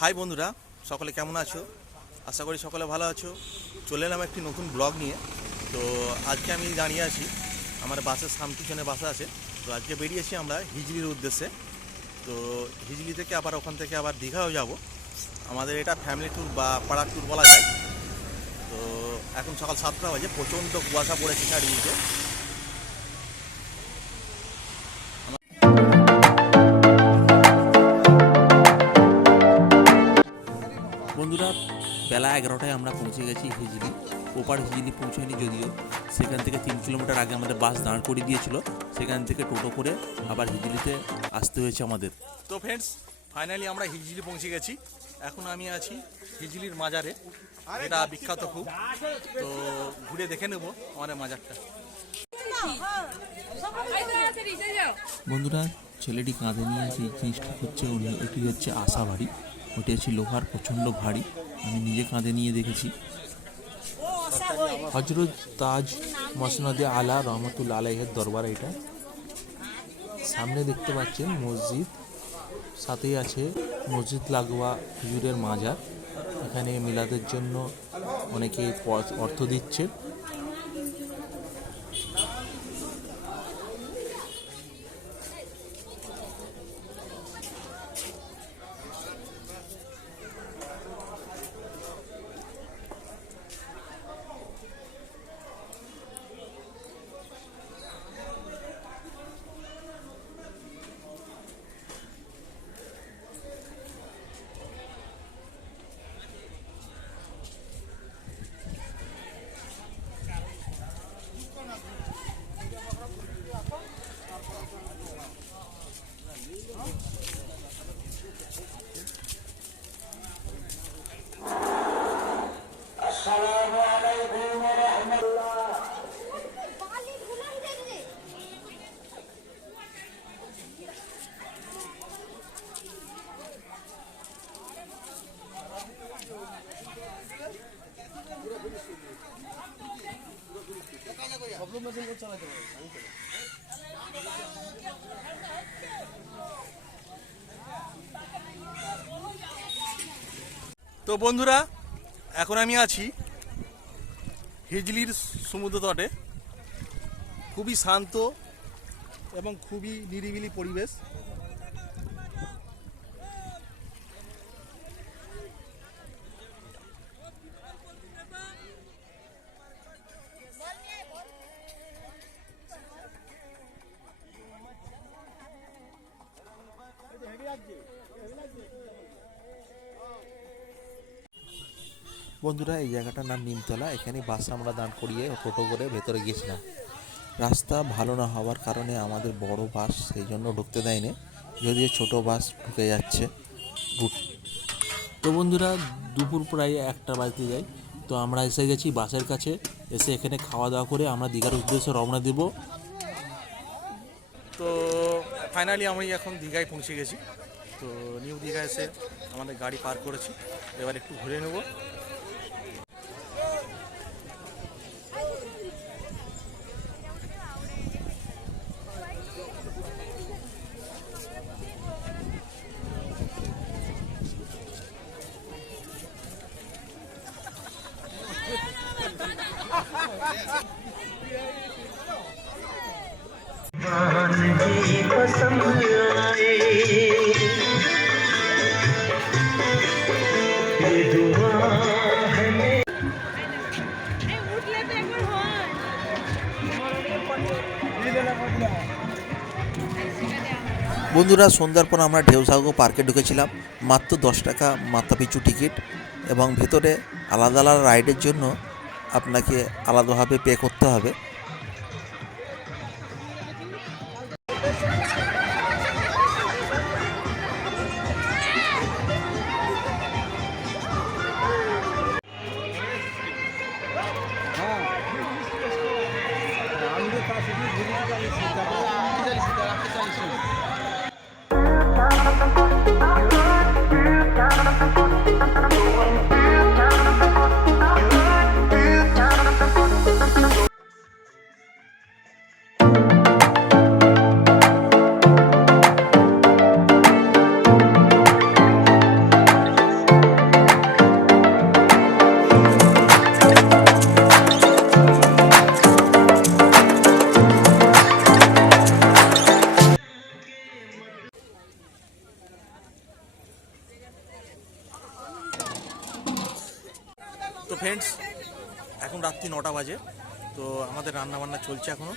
High বন্ধুরা, সকলে কেমন আছো? আশা করি সকলে ভালো আছো। চলে এলাম একটি নতুন ব্লগ নিয়ে। তো আজকে আমি দাঁড়িয়ে আছি, আমার বাসের সাম বাসা আছে। তো আজকে বেরিয়েছি আমরা হিজলির উদ্দেশ্যে। তো হিজলি থেকে আবার ওখান থেকে আবার দীঘাও যাব। আমাদের এটা ফ্যামিলি ট্যুর বা পাড়ার ট্যুর বলা যায়। তো এখন সকাল সাতটা বাজে, প্রচণ্ড কুয়াশা পড়েছে চারিদিকে। বন্ধুরা বেলা এগারোটায় আমরা পৌঁছে গেছি হিজলি। ওপার হিজলি পৌঁছায়নি যদিও। সেখান থেকে তিন কিলোমিটার আগে আমাদের বাস দাঁড় করিয়ে দিয়েছিল। সেখান থেকে টোটো করে আবার হিজলিতে আসতে হয়েছে আমাদের। তো ফ্রেন্ডস ফাইনালি আমরা হিজলি পৌঁছে গেছি। এখন আমি আছি হিজলির মাজারে। এটা বিখ্যাত খুব। তো ঘুরে দেখে নেব আমাদের মাজারটা। বন্ধুরা ছেলেটি কাঁধে নিয়ে সেই জিনিসটি হচ্ছে উনি এটি হচ্ছে আশা বাড়ি ওটি হচ্ছে লোহার, প্রচণ্ড ভারী। আমি নিজে কাঁধে নিয়ে দেখেছি। হজরত তাজ মসনদে আলা রহমতুল আলাইহের দরবার এটা। সামনে দেখতে পাচ্ছেন মসজিদ। সাথেই আছে মসজিদ লাগোয়া হুজুরের মাজার। এখানে মিলাদের জন্য অনেকে অর্থ দিচ্ছে। বালি গুলান দেখবে তো বন্ধুরা এখন আমি আছি হিজলির সমুদ্র তটে খুবই শান্ত এবং খুবই নিরিবিলি পরিবেশ। বন্ধুরা, এই জায়গাটার নাম নিমতলা। এখানে বাস আমরা দাঁড় করিয়ে টোটো করে ভেতরে গিয়েছিলাম। রাস্তা ভালো না হওয়ার কারণে আমাদের বড় বাস সেই জন্য ঢুকতে দেয়নি, যদিও ছোট বাস ঢুকে যাচ্ছে তো বন্ধুরা, দুপুর প্রায় একটা বাজতে যাই তো আমরা এসে গেছি বাসের কাছে, এসে এখানে খাওয়া দাওয়া করে আমরা দীঘার উদ্দেশ্যে রওনা দেব। তো ফাইনালি আমি এখন দীঘায় পৌঁছে গেছি। তো নিউ দীঘা এসে আমাদের গাড়ি পার করেছি। এবার একটু ঘুরে নেব। বন্ধুরা, সন্ধ্যার পর আমরা ঢেউসাগর পার্কে ঢুকেছিলাম। মাত্র দশ টাকা মাথা পিছু টিকিট এবং ভেতরে আলাদা আলাদা রাইডের জন্য আপনাকে আলাদাভাবে পে করতে হবে। হ্যাঁ। ফ্রেন্ডস, এখন রাত্রি নটা বাজে, তো আমাদের রান্না বান্না চলছে এখনও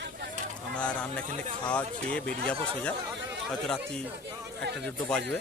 আমরা রান্না খেলে খাওয়া, খেয়ে বেরিয়ে যাব সোজা। হয়তো রাত্রি একটা দুটো বাজবে।